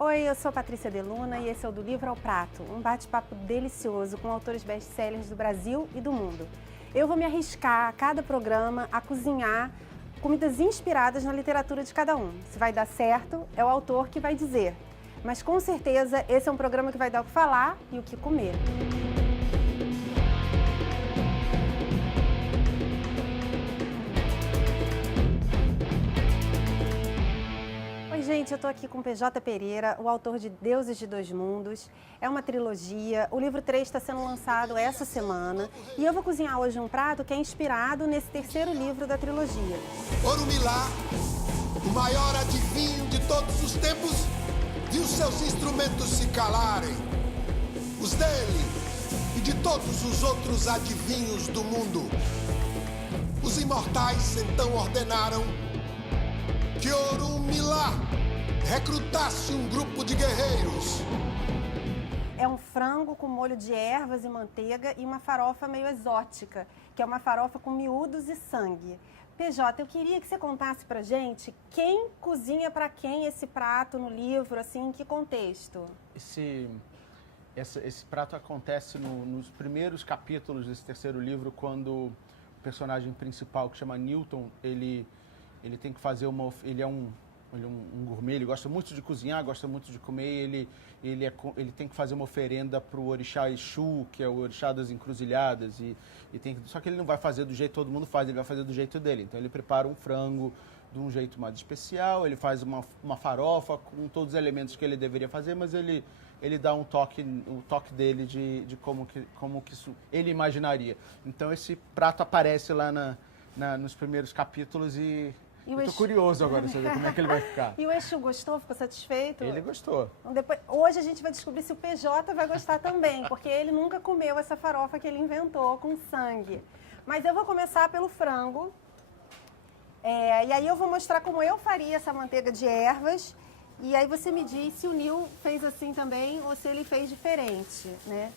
Oi, eu sou Patrícia Deluna e esse é o Do Livro ao Prato, um bate-papo delicioso com autores best-sellers do Brasil e do mundo. Eu vou me arriscar a cada programa a cozinhar comidas inspiradas na literatura de cada um. Se vai dar certo, é o autor que vai dizer. Mas com certeza esse é um programa que vai dar o que falar e o que comer. Gente, eu estou aqui com PJ Pereira, o autor de Deuses de Dois Mundos. É uma trilogia, o livro 3 está sendo lançado essa semana. E eu vou cozinhar hoje um prato que é inspirado nesse terceiro livro da trilogia. Orumilá, o maior adivinho de todos os tempos, viu seus instrumentos se calarem. Os dele e de todos os outros adivinhos do mundo. Os imortais então ordenaram que Orumilá recrutasse um grupo de guerreiros. É um frango com molho de ervas e manteiga e uma farofa meio exótica, que é uma farofa com miúdos e sangue. PJ, eu queria que você contasse pra gente quem cozinha pra quem esse prato no livro, assim, em que contexto? Esse prato acontece nos primeiros capítulos desse terceiro livro, quando o personagem principal, que chama Newton, ele tem que fazer ele é um gourmet, ele gosta muito de cozinhar, gosta muito de comer, ele tem que fazer uma oferenda para o orixá Exu, que é o orixá das encruzilhadas, só que ele não vai fazer do jeito que todo mundo faz, ele vai fazer do jeito dele. Então ele prepara um frango de um jeito mais especial, ele faz uma farofa com todos os elementos que ele deveria fazer, mas ele dá o toque dele de como que isso ele imaginaria. Então esse prato aparece lá nos primeiros capítulos e eu tô curioso agora de saber como é que ele vai ficar. E o Exu gostou? Ficou satisfeito? Ele gostou. Então, hoje a gente vai descobrir se o PJ vai gostar também, porque ele nunca comeu essa farofa que ele inventou com sangue. Mas eu vou começar pelo frango. E aí eu vou mostrar como eu faria essa manteiga de ervas. E aí você me diz se o Nil fez assim também ou se ele fez diferente, né?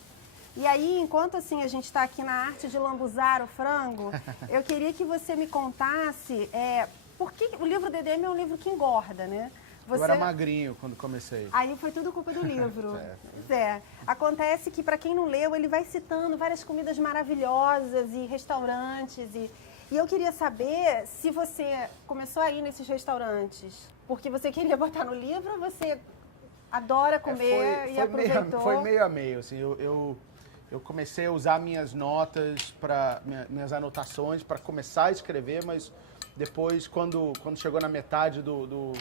E aí, enquanto assim a gente está aqui na arte de lambuzar o frango, eu queria que você me contasse porque o livro DDM é um livro que engorda, né? Eu era magrinho quando comecei. Aí foi tudo culpa do livro. Acontece que, para quem não leu, ele vai citando várias comidas maravilhosas e restaurantes. E eu queria saber se você começou a ir nesses restaurantes porque você queria botar no livro ou você adora comer e aproveitou? Foi meio a meio, assim. Eu comecei a usar minhas notas, minhas anotações para começar a escrever, mas depois, quando chegou na metade do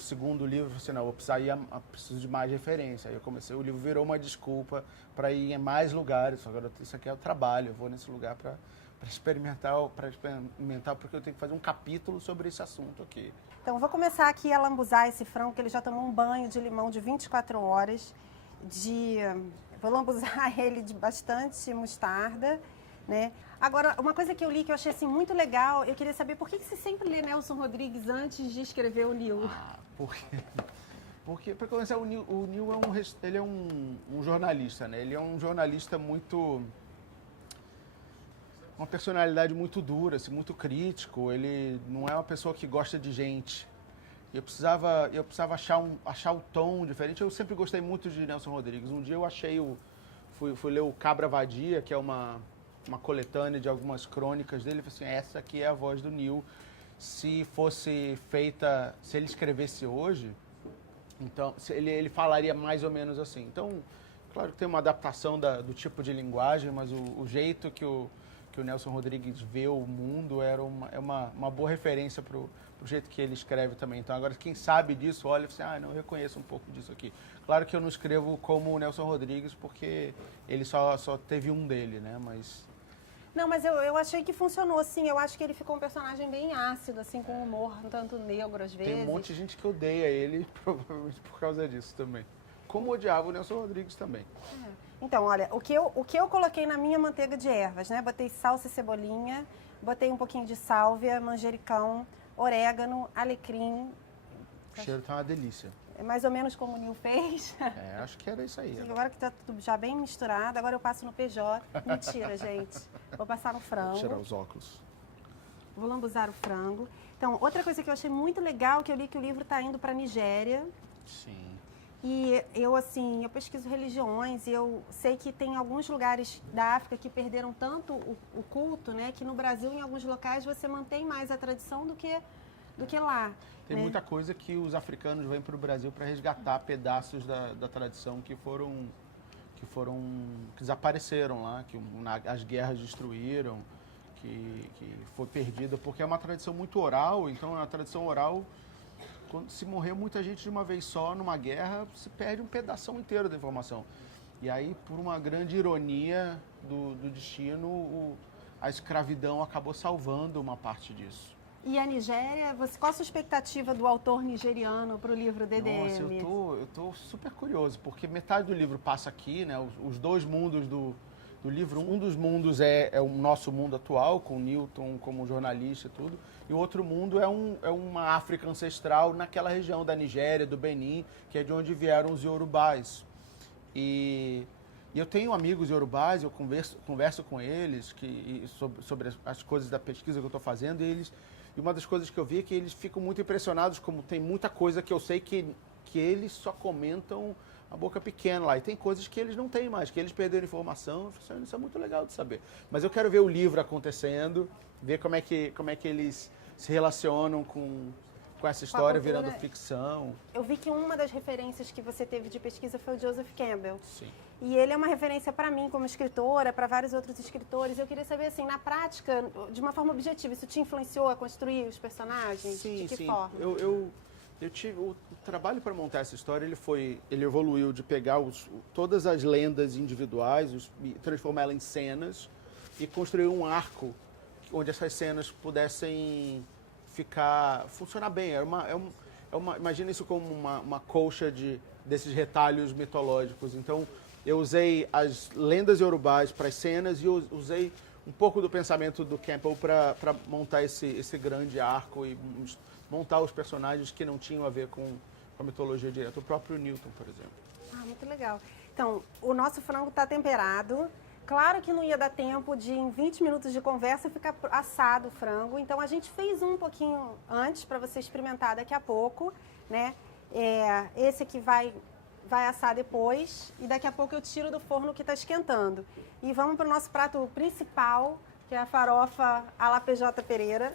segundo livro, eu falei assim, não, eu preciso de mais referência. Aí o livro virou uma desculpa para ir em mais lugares. Agora, isso aqui é o trabalho, eu vou nesse lugar para experimentar, porque eu tenho que fazer um capítulo sobre esse assunto aqui. Então, eu vou começar aqui a lambuzar esse frango, que ele já tomou um banho de limão de 24 horas. Vou lambuzar ele de bastante mostarda, né? Agora, uma coisa que eu li que eu achei assim, muito legal, eu queria saber por que você sempre lê Nelson Rodrigues antes de escrever o Nil? Porque para começar, o Nil é um jornalista, né? Ele é um jornalista uma personalidade muito dura, assim, muito crítico. Ele não é uma pessoa que gosta de gente. Eu precisava achar o tom diferente. Eu sempre gostei muito de Nelson Rodrigues. Um dia eu fui ler o Cabra Vadia, que é uma coletânea de algumas crônicas dele. Eu falei assim, essa aqui é a voz do Nil. Se ele escrevesse hoje, então ele falaria mais ou menos assim. Então, claro que tem uma adaptação do tipo de linguagem, mas o jeito que o Nelson Rodrigues vê o mundo é uma boa referência para o jeito que ele escreve também. Então, agora, quem sabe disso, olha e fala assim, não, eu reconheço um pouco disso aqui. Claro que eu não escrevo como o Nelson Rodrigues, porque ele só teve um dele, né? Não, mas eu achei que funcionou, sim. Eu acho que ele ficou um personagem bem ácido, assim, com humor um tanto negro, às vezes. Tem um monte de gente que odeia ele, provavelmente por causa disso também. Como odiava o Nelson Rodrigues também. Então, olha, o que eu coloquei na minha manteiga de ervas, né? Botei salsa e cebolinha, botei um pouquinho de sálvia, manjericão, orégano, alecrim. O cheiro tá uma delícia. É mais ou menos como o Nil fez. Acho que era isso aí. Agora que tá tudo já bem misturado, agora eu passo no PJ. Mentira, gente. Vou passar no frango. Vou tirar os óculos. Vou lambuzar o frango. Então, outra coisa que eu achei muito legal, que eu li que o livro tá indo para Nigéria. Sim. E eu, assim, eu pesquiso religiões e eu sei que tem alguns lugares da África que perderam tanto o culto, né? Que no Brasil, em alguns locais, você mantém mais a tradição do que lá. Tem né? muita coisa que os africanos vêm para o Brasil para resgatar pedaços da tradição que desapareceram lá, que as guerras destruíram, que foi perdida, porque é uma tradição muito oral, então é uma tradição oral. Quando se morreu muita gente de uma vez só numa guerra, se perde um pedação inteiro da informação. E aí, por uma grande ironia do destino, a escravidão acabou salvando uma parte disso. E a Nigéria, qual a sua expectativa do autor nigeriano para o livro DDM? Nossa, eu tô super curioso, porque metade do livro passa aqui, né? Os dois mundos do livro. Um dos mundos é o nosso mundo atual, com o Newton como jornalista e tudo. E o outro mundo é uma África ancestral naquela região da Nigéria, do Benin, que é de onde vieram os Yorubás. E eu tenho amigos Yorubás, eu converso com eles sobre as coisas da pesquisa que eu estou fazendo, e uma das coisas que eu vi é que eles ficam muito impressionados, como tem muita coisa que eu sei que eles só comentam a boca pequena lá. E tem coisas que eles não têm mais, que eles perderam informação. Isso é muito legal de saber. Mas eu quero ver o livro acontecendo, ver como é que eles se relacionam com essa história virando ficção. Eu vi que uma das referências que você teve de pesquisa foi o Joseph Campbell. Sim. E ele é uma referência para mim como escritora, para vários outros escritores. Eu queria saber, assim, na prática, de uma forma objetiva, isso te influenciou a construir os personagens? Sim, de que sim. forma? Eu tive o trabalho para montar essa história, ele evoluiu de pegar todas as lendas individuais e transformá-las em cenas e construir um arco onde essas cenas pudessem funcionar bem. Imagina isso como uma colcha desses retalhos mitológicos. Então, eu usei as lendas iorubás para as cenas e eu usei um pouco do pensamento do Campbell para montar esse grande arco e montar os personagens que não tinham a ver com a mitologia direta. O próprio Newton, por exemplo. Ah, muito legal. Então, o nosso frango está temperado. Claro que não ia dar tempo de, em 20 minutos de conversa, ficar assado o frango. Então, a gente fez um pouquinho antes para você experimentar daqui a pouco, né? Esse aqui vai assar depois e daqui a pouco eu tiro do forno que está esquentando. E vamos para o nosso prato principal, que é a farofa à la PJ Pereira.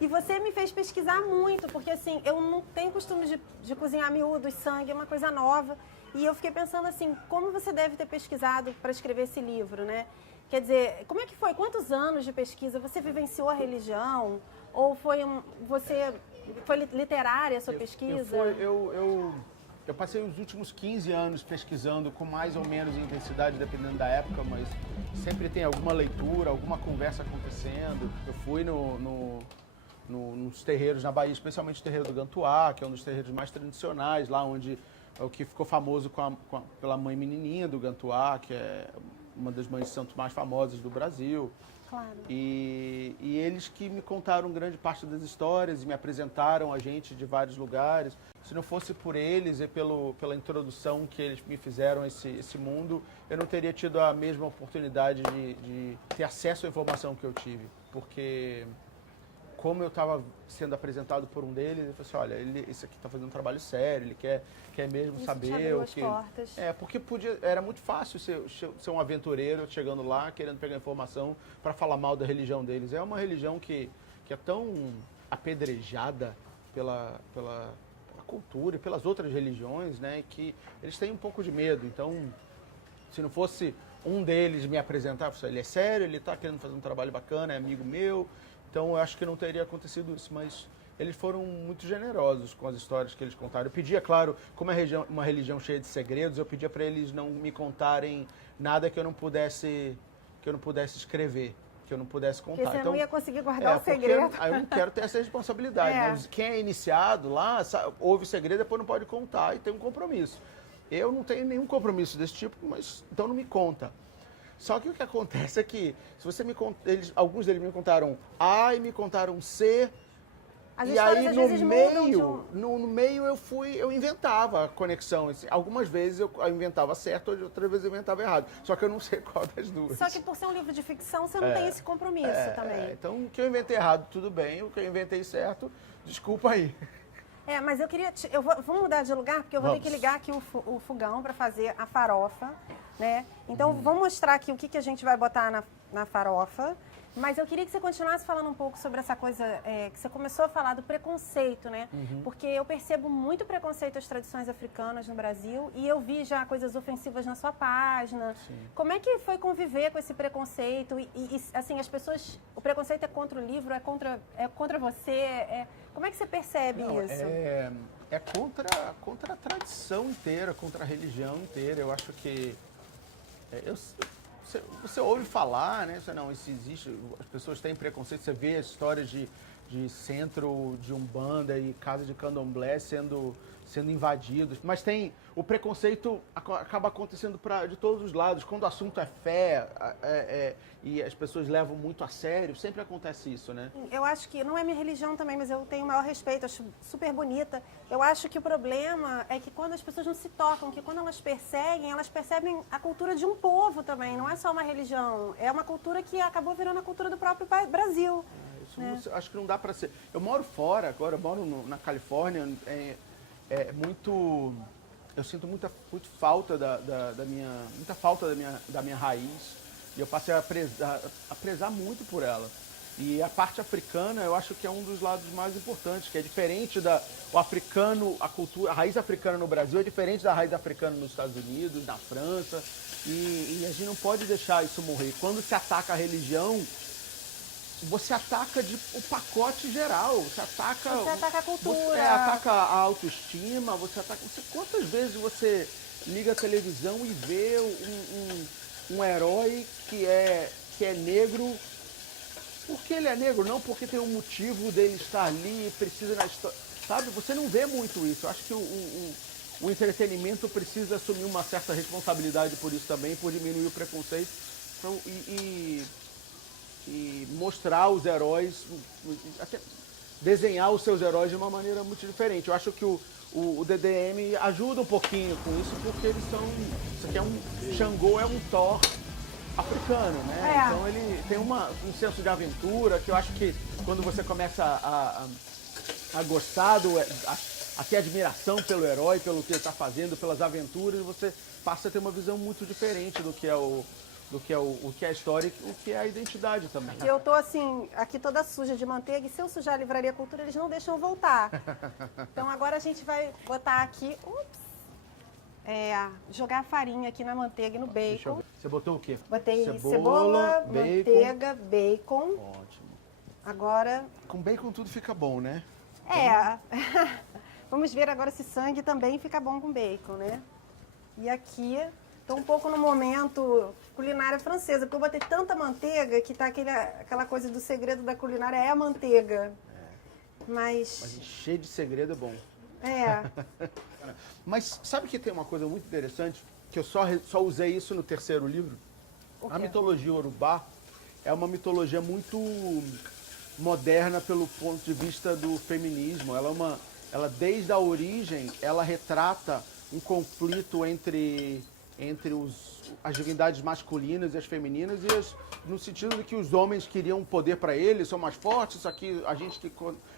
E você me fez pesquisar muito, porque assim, eu não tenho costume de cozinhar miúdos, sangue, é uma coisa nova. E eu fiquei pensando assim, como você deve ter pesquisado para escrever esse livro, né? Quer dizer, como é que foi? Quantos anos de pesquisa? Você vivenciou a religião? Ou foi literária a sua pesquisa? Eu passei os últimos 15 anos pesquisando com mais ou menos intensidade, dependendo da época, mas sempre tem alguma leitura, alguma conversa acontecendo. Eu fui nos terreiros na Bahia, especialmente o terreiro do Gantuá, que é um dos terreiros mais tradicionais, lá onde é o que ficou famoso pela mãe menininha do Gantuá, que é uma das mães de santos mais famosas do Brasil. Claro. E eles que me contaram grande parte das histórias e me apresentaram a gente de vários lugares. Se não fosse por eles e pela introdução que eles me fizeram a esse mundo, eu não teria tido a mesma oportunidade de ter acesso à informação que eu tive. Porque, como eu estava sendo apresentado por um deles, eu falei assim, olha, esse aqui está fazendo um trabalho sério, ele quer mesmo Isso saber te abriu o as que... portas. Porque era muito fácil ser um aventureiro chegando lá, querendo pegar informação para falar mal da religião deles. É uma religião que é tão apedrejada pela cultura e pelas outras religiões, né, que eles têm um pouco de medo. Então, se não fosse um deles me apresentar, ele é sério, ele está querendo fazer um trabalho bacana, é amigo meu, então eu acho que não teria acontecido isso, mas eles foram muito generosos com as histórias que eles contaram. Eu pedia, claro, como é uma religião cheia de segredos, eu pedia para eles não me contarem nada que eu não pudesse escrever, que eu não pudesse contar. Porque você então, não ia conseguir guardar o segredo. Eu não quero ter essa responsabilidade. Né? Quem é iniciado lá, ouve o segredo, depois não pode contar e tem um compromisso. Eu não tenho nenhum compromisso desse tipo, mas então não me conta. Só que o que acontece é que, se você me conta, alguns deles me contaram A e me contaram C, As e histórias aí às vezes mudam de no meio eu inventava a conexão. Assim, algumas vezes eu inventava certo, outras vezes eu inventava errado. Só que eu não sei qual das duas. Só que por ser um livro de ficção, você não tem esse compromisso também. Então, o que eu inventei errado, tudo bem. O que eu inventei certo, desculpa aí. Mas eu queria... vamos mudar de lugar, porque eu vou ter que ligar aqui o fogão para fazer a farofa, né? Então, vamos mostrar aqui o que a gente vai botar na farofa. Mas eu queria que você continuasse falando um pouco sobre essa coisa que você começou a falar do preconceito, né? Porque eu percebo muito preconceito às tradições africanas no Brasil e eu vi já coisas ofensivas na sua página. Sim. Como é que foi conviver com esse preconceito? Assim, as pessoas... O preconceito é contra o livro, é contra você? Como é que você percebe isso? É contra a tradição inteira, contra a religião inteira. Eu acho que... Você ouve falar, né? Não, isso existe, as pessoas têm preconceito, você vê as histórias de centro de Umbanda e casa de Candomblé sendo invadidos, mas o preconceito acaba acontecendo de todos os lados. Quando o assunto é fé e as pessoas levam muito a sério, sempre acontece isso, né? Eu acho que, não é minha religião também, mas eu tenho o maior respeito, acho super bonita. Eu acho que o problema é que quando as pessoas não se tocam, que quando elas percebem a cultura de um povo também, não é só uma religião, é uma cultura que acabou virando a cultura do próprio Brasil. Acho que não dá pra ser... Eu moro fora agora, eu moro na Califórnia, eu sinto muita falta da minha raiz e eu passei a prezar muito por ela. E a parte africana eu acho que é um dos lados mais importantes, que é diferente o africano, a raiz africana no Brasil é diferente da raiz africana nos Estados Unidos, na França, e a gente não pode deixar isso morrer. Quando se ataca a religião, você ataca o pacote geral, você ataca a cultura. Você ataca a autoestima, quantas vezes você liga a televisão e vê um herói que é negro, porque ele é negro, não porque tem um motivo dele estar ali, precisa na história, sabe? Você não vê muito isso. Eu acho que o entretenimento precisa assumir uma certa responsabilidade por isso também, por diminuir o preconceito e mostrar os heróis, até desenhar os seus heróis de uma maneira muito diferente. Eu acho que o DDM ajuda um pouquinho com isso, porque eles são... Isso aqui Xangô é um Thor africano, né? Então ele tem um senso de aventura que eu acho que quando você começa a gostar, a ter admiração pelo herói, pelo que ele está fazendo, pelas aventuras, você passa a ter uma visão muito diferente do que é a história e o que é a identidade também. Eu tô assim, aqui toda suja de manteiga, e se eu sujar a Livraria Cultura, eles não deixam eu voltar. Então agora a gente vai botar aqui, jogar a farinha aqui na manteiga e no bacon. Você botou o quê? Botei cebola, bacon. manteiga, bacon. Ótimo. Agora... Com bacon tudo fica bom, né? Vamos ver agora se sangue também fica bom com bacon, né? E aqui... Estou um pouco no momento culinária francesa, porque eu botei tanta manteiga que tá aquela coisa do segredo da culinária é a manteiga. Mas cheio de segredo é bom. Mas sabe que tem uma coisa muito interessante, que eu só usei isso no terceiro livro? A mitologia Yorubá é uma mitologia muito moderna pelo ponto de vista do feminismo. Ela desde a origem, ela retrata um conflito entre as divindades masculinas e as femininas, no sentido de que os homens queriam poder para eles, são mais fortes, isso aqui, a gente que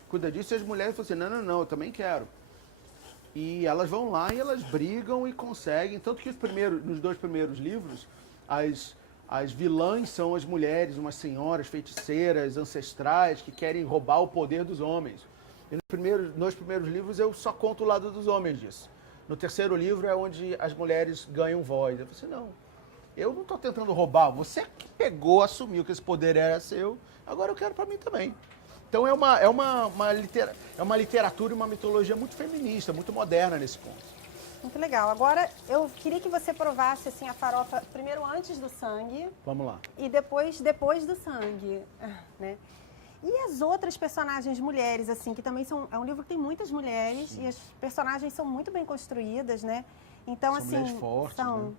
cuida disso, e as mulheres falam assim, não, eu também quero. E elas vão lá e elas brigam e conseguem, tanto que nos dois primeiros livros, as vilãs são as mulheres, umas senhoras feiticeiras, ancestrais, que querem roubar o poder dos homens. E nos primeiros livros eu só conto o lado dos homens disso. No terceiro livro é onde as mulheres ganham voz. Eu falei assim, não, eu não estou tentando roubar, você que pegou, assumiu que esse poder era seu, agora eu quero para mim também. Então é uma literatura e uma mitologia muito feminista, muito moderna nesse ponto. Muito legal. Agora eu queria que você provasse assim, a farofa primeiro antes do sangue. Vamos lá. E depois do sangue, né? E as outras personagens mulheres, assim, que também é um livro que tem muitas mulheres. Sim. E as personagens são muito bem construídas, né? Então, são assim, mulheres fortes, né?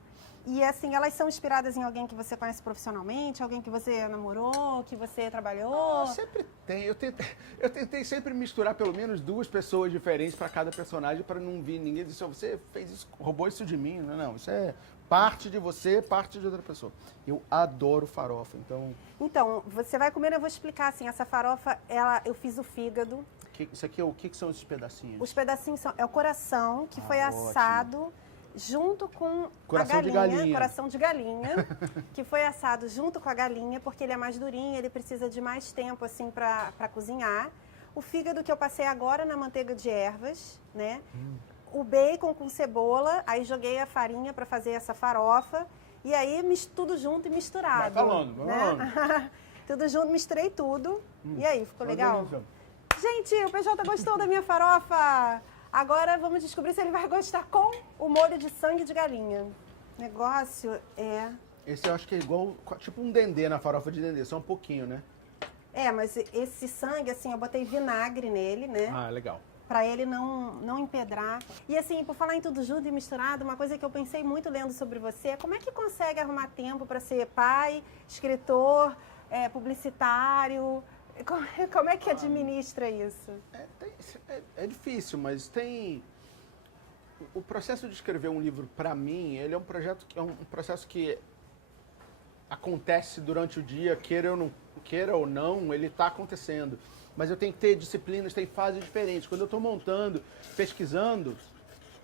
E assim, elas são inspiradas em alguém que você conhece profissionalmente, alguém que você namorou, que você trabalhou? Sempre tem. Eu tentei sempre misturar pelo menos duas pessoas diferentes para cada personagem, para não vir ninguém dizer, você fez isso, roubou isso de mim. Não, isso é parte de você, parte de outra pessoa. Eu adoro farofa, então... Então, você vai comer, eu vou explicar assim, essa farofa, eu fiz o fígado. Isso aqui é o que são esses pedacinhos? Os pedacinhos é o coração que foi ótimo. assado junto com Coração a de galinha, galinha. coração de galinha, que foi assado junto com a galinha, porque ele é mais durinho, ele precisa de mais tempo assim para cozinhar. O fígado que eu passei agora na manteiga de ervas, né? O bacon com cebola, aí joguei a farinha para fazer essa farofa e aí tudo junto e misturado. Vai falando, vai falando. Tudo junto, misturei tudo. E aí, ficou legal? delícia. Gente, o PJ gostou da minha farofa. Agora vamos descobrir se ele vai gostar com o molho de sangue de galinha. O negócio é... Esse eu acho que é igual, tipo um dendê na farofa de dendê, só um pouquinho, né? É, mas esse sangue, assim, eu botei vinagre nele, né? Ah, legal. Pra ele não empedrar. E assim, por falar em tudo junto e misturado, uma coisa que eu pensei muito lendo sobre você é como é que consegue arrumar tempo para ser pai, escritor, publicitário? Como é que administra isso? É difícil, mas tem... O processo de escrever um livro, para mim, ele é um processo que acontece durante o dia, queira ou não, ele está acontecendo. Mas eu tenho que ter disciplinas, tem fases diferentes. Quando eu estou montando, pesquisando,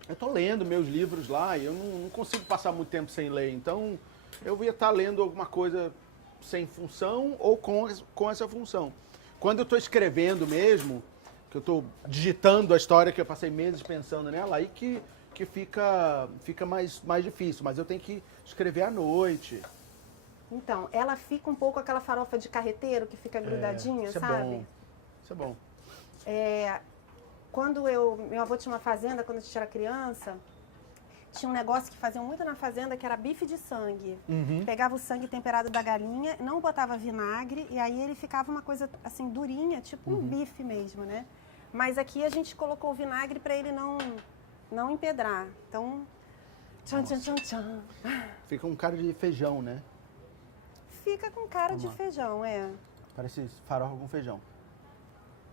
eu estou lendo meus livros lá e eu não consigo passar muito tempo sem ler. Então, eu ia estar lendo alguma coisa sem função ou com essa função. Quando eu estou escrevendo mesmo, que eu estou digitando a história que eu passei meses pensando nela, aí que fica mais difícil. Mas eu tenho que escrever à noite. Então, ela fica um pouco aquela farofa de carreteiro que fica grudadinha, isso sabe? É bom. Isso é bom. Quando meu avô tinha uma fazenda, quando a gente era criança, tinha um negócio que faziam muito na fazenda, que era bife de sangue. Pegava o sangue temperado da galinha, não botava vinagre, e aí ele ficava uma coisa assim, durinha, tipo um bife mesmo, né? Mas aqui a gente colocou o vinagre para ele não empedrar. Então, tchan, tchan, tchan, tchan. Fica um cara de feijão, né? Fica com cara de feijão, Parece farofa com feijão.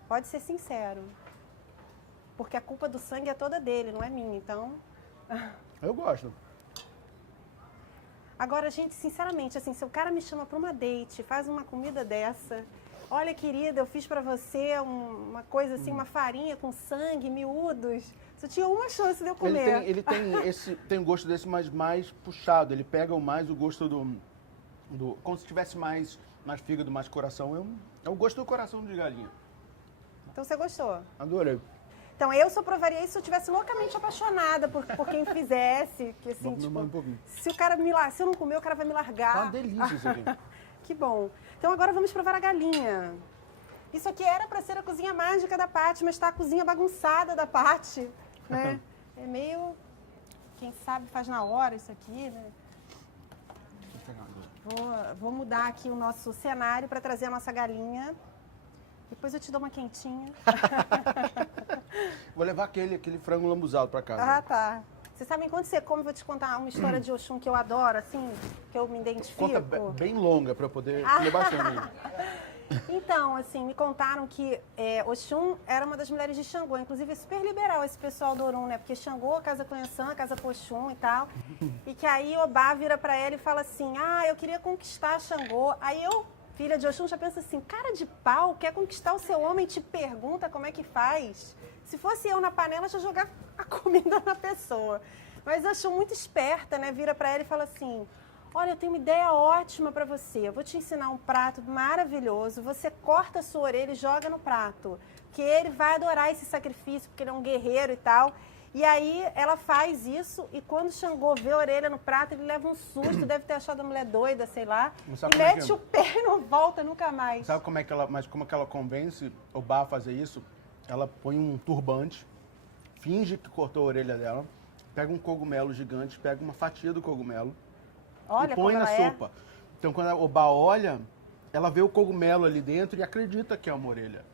Pode ser sincero. Porque a culpa do sangue é toda dele, não é minha, então... Eu gosto. Agora, gente, sinceramente, assim, se o cara me chama para uma date, faz uma comida dessa, olha, querida, eu fiz para você uma coisa assim, uma farinha com sangue, miúdos, só tinha uma chance de eu comer. Ele tem um gosto desse mais puxado, ele pega mais o gosto do como se tivesse mais fígado, mais coração. É o gosto do coração de galinha. Então você gostou? Adorei. Então eu só provaria isso se eu estivesse loucamente apaixonada por quem fizesse. Que, assim, Vamos um pouquinho. Se eu não comer, o cara vai me largar. Tá uma delícia isso aqui. Que bom. Então agora vamos provar a galinha. Isso aqui era para ser a cozinha mágica da Paty, mas está a cozinha bagunçada da Paty, né? É meio... Quem sabe faz na hora isso aqui, né? Vou mudar aqui o nosso cenário para trazer a nossa galinha. Depois eu te dou uma quentinha. Vou levar aquele frango lambuzado para casa. Ah, tá. Vocês sabem, quando você come, eu vou te contar uma história de Oxum que eu adoro, assim, que eu me identifico. Conta bem longa para eu poder comer bastante. Então, assim, me contaram que Oxum era uma das mulheres de Xangô. Inclusive, é super liberal esse pessoal do Orum, né? Porque Xangô casa com Yansan, casa com Oxum e tal. E que aí Obá vira pra ela e fala assim, eu queria conquistar Xangô. Aí eu, filha de Oxum, já penso assim, cara de pau, quer conquistar o seu homem e te pergunta como é que faz? Se fosse eu na panela, já jogar a comida na pessoa. Mas Oxum muito esperta, né? Vira pra ela e fala assim... Olha, eu tenho uma ideia ótima para você. Eu vou te ensinar um prato maravilhoso. Você corta a sua orelha e joga no prato. Que ele vai adorar esse sacrifício, porque ele é um guerreiro e tal. E aí ela faz isso e quando Xangô vê a orelha no prato, ele leva um susto, deve ter achado a mulher doida, sei lá. E mete o pé e não volta nunca mais. Sabe como é que ela convence o Bá a fazer isso? Ela põe um turbante, finge que cortou a orelha dela, pega um cogumelo gigante, pega uma fatia do cogumelo, olha, e põe na ela sopa. Então, quando a Obá olha, ela vê o cogumelo ali dentro e acredita que é uma orelha.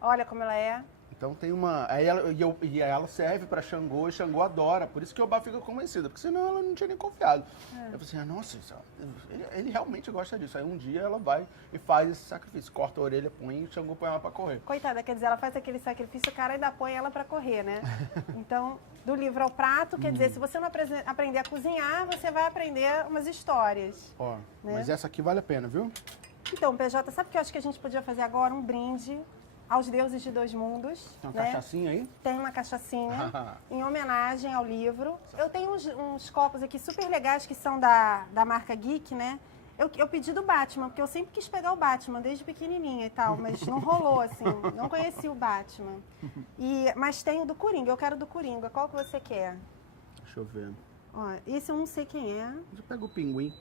Olha como ela é. Então tem uma... Aí ela serve pra Xangô e Xangô adora. Por isso que Obá fica convencida, porque senão ela não tinha nem confiado. Eu falei assim, nossa, ele realmente gosta disso. Aí um dia ela vai e faz esse sacrifício. Corta a orelha, põe e Xangô põe ela pra correr. Coitada, quer dizer, ela faz aquele sacrifício, o cara ainda põe ela pra correr, né? Então, do livro ao prato, quer dizer, se você não aprender a cozinhar, você vai aprender umas histórias. Ó, né? Mas essa aqui vale a pena, viu? Então, PJ, sabe o que eu acho que a gente podia fazer agora? Um brinde Aos Deuses de Dois Mundos. Tem uma né? cachaçinha aí? Tem uma cachaçinha em homenagem ao livro. Eu tenho uns copos aqui super legais que são da marca Geek, né? Eu pedi do Batman, porque eu sempre quis pegar o Batman, desde pequenininha e tal, mas não rolou, assim, não conheci o Batman. Mas tem o do Coringa, eu quero do Coringa. Qual que você quer? Deixa eu ver. Ó, esse eu não sei quem é. Eu pego o pinguim.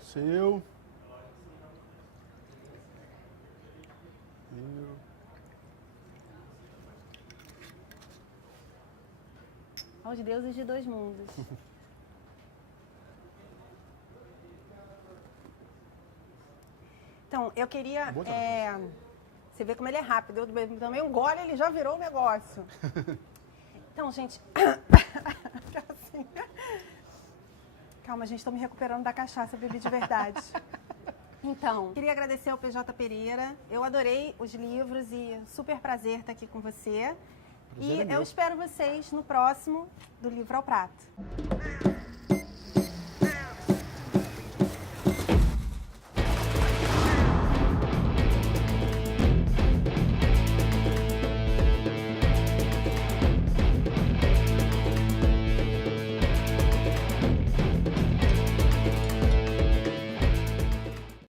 Seu. Meu. Aos Deuses de Dois Mundos. Então, eu queria... você vê como ele é rápido. Eu também um gole, ele já virou um negócio. Então, gente... assim. Calma, gente, estou me recuperando da cachaça, bebi de verdade. Então, queria agradecer ao PJ Pereira. Eu adorei os livros e super prazer estar aqui com você. Prazer é E meu. eu espero vocês no próximo do Livro ao Prato.